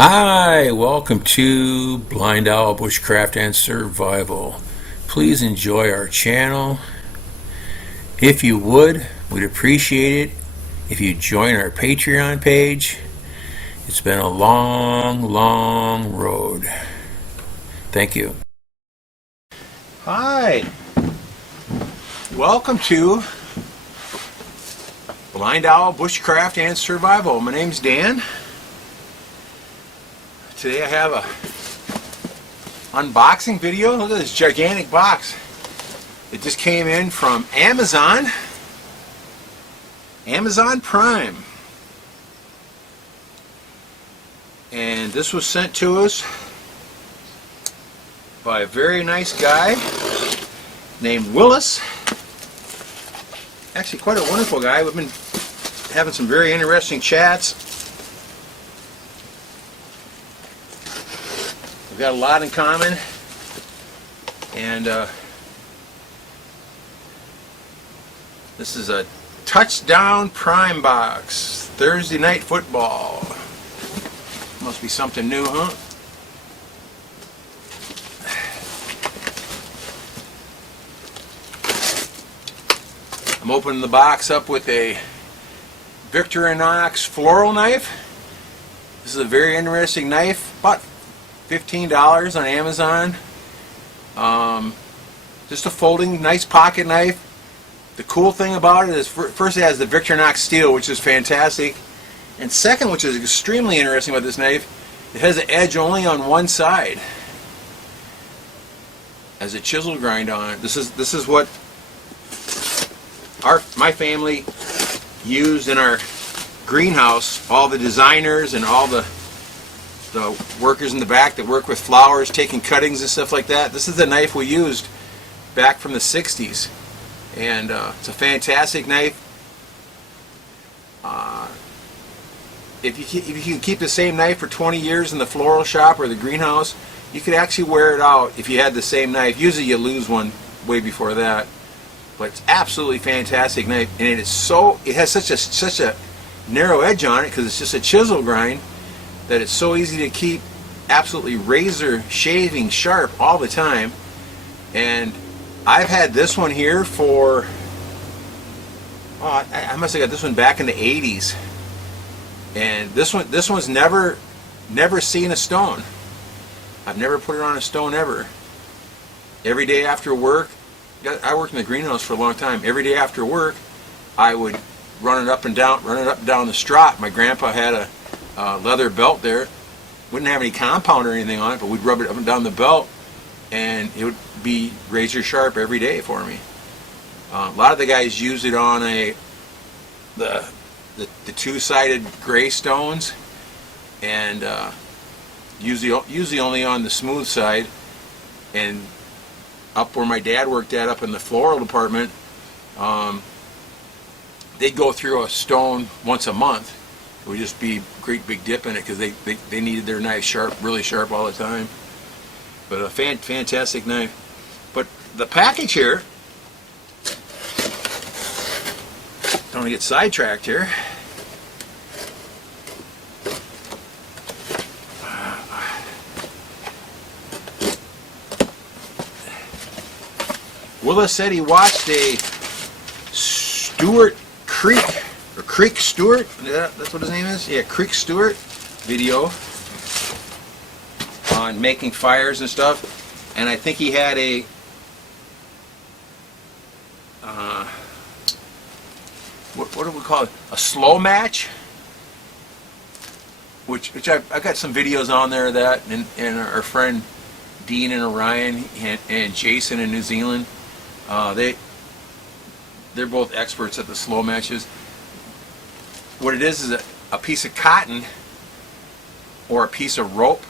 Hi, welcome to BlindOwl Bushcraft and Survival. Please enjoy our channel. If you would, we'd appreciate it if you join our Patreon page. It's been a long road. Thank you. Hi, welcome to BlindOwl Bushcraft and Survival. My name's Dan. Today I have a unboxing video. Look at this gigantic box. It just came in from Amazon Prime. And this was sent to us by a very nice guy named Willis. Actually quite a wonderful guy. We've been having some very interesting chats. We've got a lot in common, and this is a touchdown prime box. Thursday night football. Must be something new, huh? I'm opening the box up with a Victorinox floral knife. This is a very interesting knife. About $15 on Amazon. Just a folding, nice pocket knife. The cool thing about it is, first it has the Victorinox steel, which is fantastic. And second, which is extremely interesting about this knife, it has an edge only on one side. Has a chisel grind on it. This is what my family used in our greenhouse. All the designers and all the workers in the back that work with flowers, taking cuttings and stuff like that. This is the knife we used back from the 60s, and it's a fantastic knife. If you can keep the same knife for 20 years in the floral shop or the greenhouse, you could actually wear it out if you had the same knife. Usually you lose one way before that, but it's absolutely fantastic knife, and it has such a narrow edge on it because it's just a chisel grind, that it's so easy to keep absolutely razor shaving sharp all the time. And I've had this one here for, I must have got this one back in the 80s, and this one's never seen a stone. I've never put it on a stone ever. Every day after work, I worked in the greenhouse for a long time. Every day after work, I would run it up and down the strop. My grandpa had a leather belt there. Wouldn't have any compound or anything on it, but we'd rub it up and down the belt, and it would be razor sharp every day for me. A lot of the guys use it on the two-sided gray stones, and usually only on the smooth side. And up where my dad worked at, up in the floral department, they'd go through a stone once a month. It would just be a great big dip in it because they needed their knife sharp, really sharp all the time. But a fantastic knife. But the package here, don't want to get sidetracked here. Willis said he watched a Stewart Creek, or Creek Stewart, yeah, that's what his name is? Yeah, Creek Stewart video on making fires and stuff. And I think he had a what do we call it? A slow match, which I got some videos on there of that, and our friend Dean and Orion and Jason in New Zealand, they're both experts at the slow matches. What it is a piece of cotton, or a piece of rope,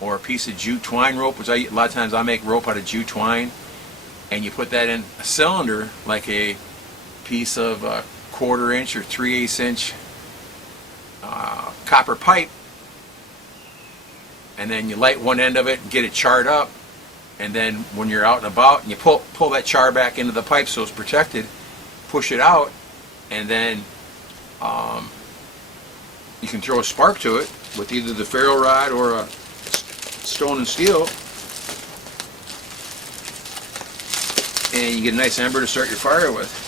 or a piece of jute twine rope, which a lot of times I make rope out of jute twine, and you put that in a cylinder, like a piece of 1/4 inch or 3/8 inch copper pipe, and then you light one end of it and get it charred up, and then when you're out and about and you pull that char back into the pipe so it's protected, push it out, and then you can throw a spark to it, with either the ferro rod or a stone and steel, and you get a nice ember to start your fire with.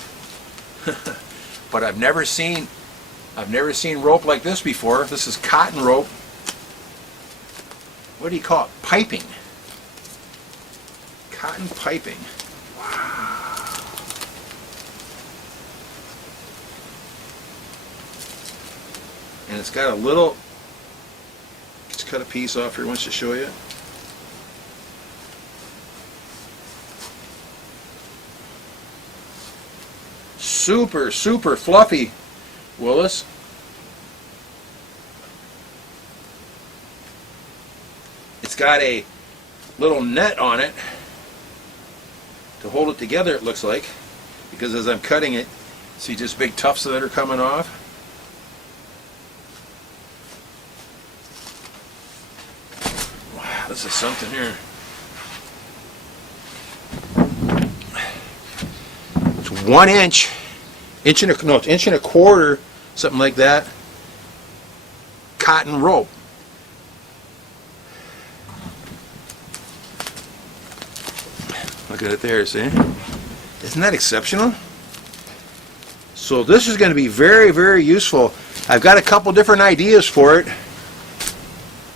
But I've never seen rope like this before. This is cotton rope. What do you call it? Piping. Cotton piping. Wow. And it's got a little, let's cut a piece off here, wants to show you. Super, super fluffy, Willis. It's got a little net on it to hold it together, it looks like, because as I'm cutting it, see just big tufts that are coming off. Wow, this is something here. It's 1 inch. It's inch and a quarter, something like that, cotton rope. Look at it there, see? Isn't that exceptional? So this is going to be very, very useful. I've got a couple different ideas for it.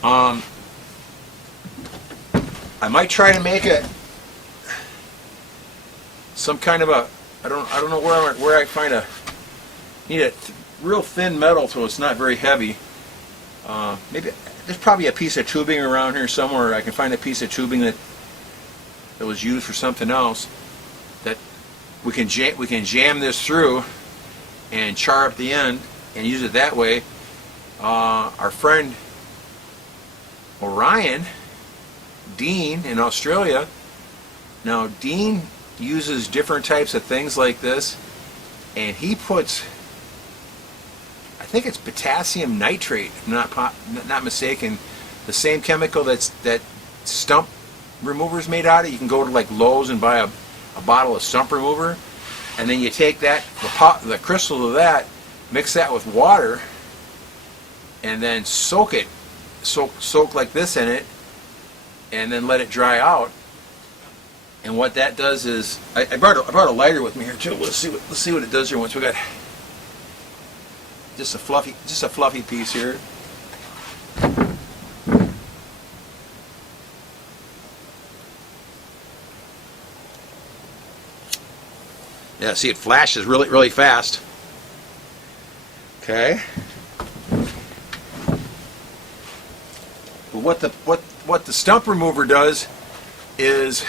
I might try to make it some kind of a, I don't know where I find need a real thin metal so it's not very heavy. Maybe there's probably a piece of tubing around here somewhere. I can find a piece of tubing that was used for something else that we can jam this through and char up the end and use it that way. Our friend Orion, Dean in Australia. Now Dean uses different types of things like this, and he puts, I think it's potassium nitrate, if not mistaken, the same chemical that stump remover is made out of. You can go to like Lowe's and buy a bottle of stump remover, and then you take that, the crystal of that, mix that with water, and then soak like this in it, and then let it dry out. And what that does is, I brought a lighter with me here too. Let's see what it does here. Once we got just a fluffy piece here. Yeah, see, it flashes really, really fast. Okay. But what the stump remover does is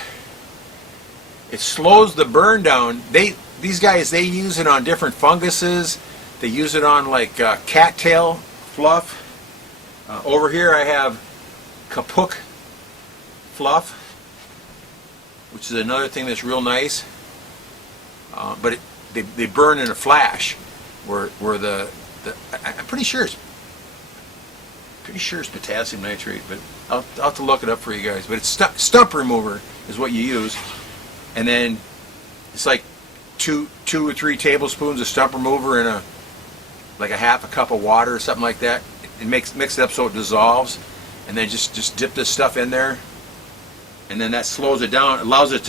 it slows the burn down. These guys use it on different funguses. They use it on like cattail fluff. Over here I have kapuk fluff, which is another thing that's real nice. But they burn in a flash. Where I'm pretty sure it's potassium nitrate, but I'll have to look it up for you guys. But it's stump remover is what you use. And then it's like two or three tablespoons of stump remover in like a half a cup of water or something like that. It mix it up so it dissolves, and then just dip this stuff in there, and then that slows it down. Allows it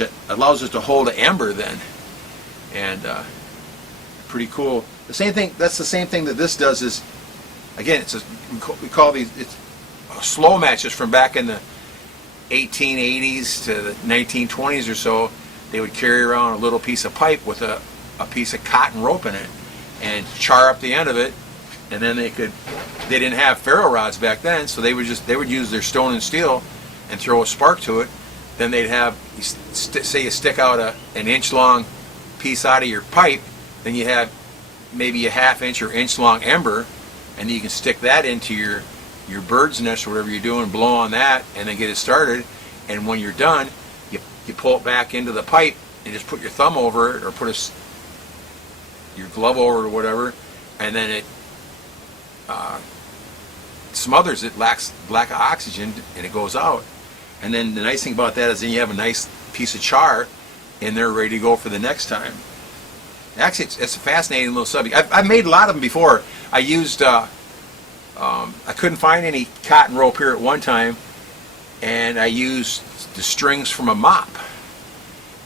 to hold an ember then, and pretty cool. The same thing. That's the same thing that this does. Is again, we call these slow matches from back in the 1880s to the 1920s or so. They would carry around a little piece of pipe with a piece of cotton rope in it and char up the end of it, and then they didn't have ferro rods back then, so they would use their stone and steel and throw a spark to it. Then they'd have, say you stick out an inch long piece out of your pipe, then you have maybe a half inch or inch long ember, and you can stick that into your bird's nest or whatever you're doing, blow on that, and then get it started. And when you're done, you pull it back into the pipe and just put your thumb over it, or put your glove over it or whatever, and then it smothers it, lacks lack of oxygen, and it goes out. And then the nice thing about that is then you have a nice piece of char in there ready to go for the next time. Actually, it's a fascinating little subject. I've made a lot of them before. I used I couldn't find any cotton rope here at one time, and I used the strings from a mop,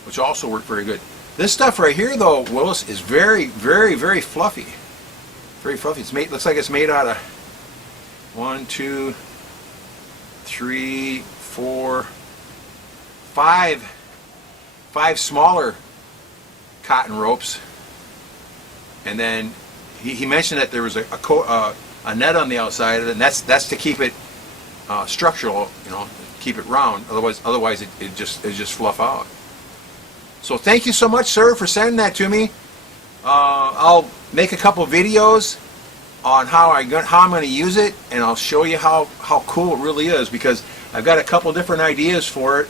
which also worked very good. This stuff right here, though, Willis, is very, very, very fluffy. Very fluffy. It's made. Looks like it's made out of 1, 2, 3, 4, 5 smaller cotton ropes, and then he mentioned that there was a net on the outside of it, and that's to keep it structural, you know, keep it round. Otherwise it just fluff out. So thank you so much, sir, for sending that to me. I'll make a couple videos on how I'm going to use it, and I'll show you how cool it really is, because I've got a couple different ideas for it,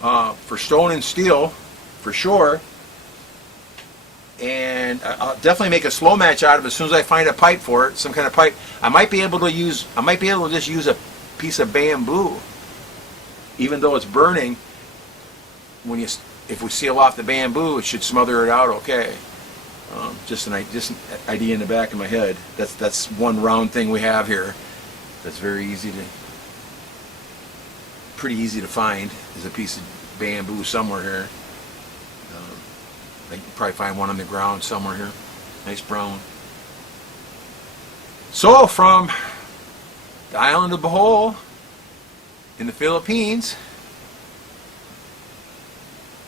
for stone and steel, for sure. And I'll definitely make a slow match out of it as soon as I find a pipe for it, some kind of pipe. I might be able to just use a piece of bamboo, even though it's burning. If we seal off the bamboo, it should smother it out okay. Just an idea in the back of my head. That's one round thing we have here. That's pretty easy to find. There's a piece of bamboo somewhere here. You can probably find one on the ground somewhere here. Nice brown. So from the Island of Bohol in the Philippines,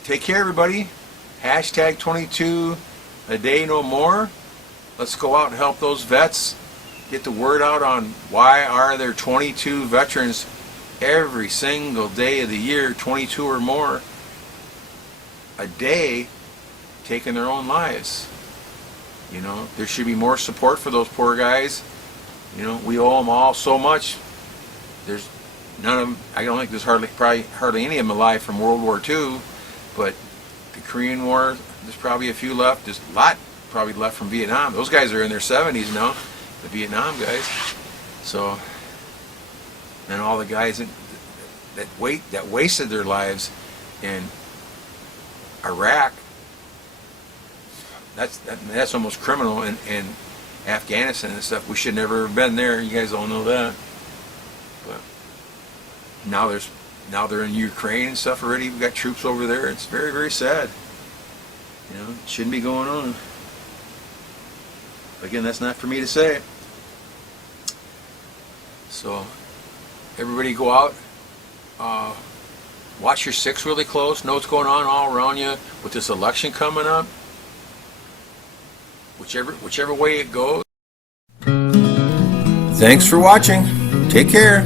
take care, everybody. Hashtag 22 a day no more. Let's go out and help those vets. Get the word out on why are there 22 veterans every single day of the year, 22 or more a day, taking their own lives. You know, there should be more support for those poor guys. You know, we owe them all so much. There's none of them, I don't think there's hardly any of them alive from World War II, but the Korean War, there's probably a few left. There's a lot probably left from Vietnam. Those guys are in their 70s now, the Vietnam guys. So, and all the guys that wasted their lives in Iraq, that's almost criminal. And Afghanistan and stuff, we should never have been there. You guys all know that. But now they're in Ukraine and stuff already. We've got troops over there. It's very, very sad. You know, it shouldn't be going on. Again, that's not for me to say. So everybody go out, watch your six really close, know what's going on all around you with this election coming up. Whichever way it goes. Thanks for watching. Take care.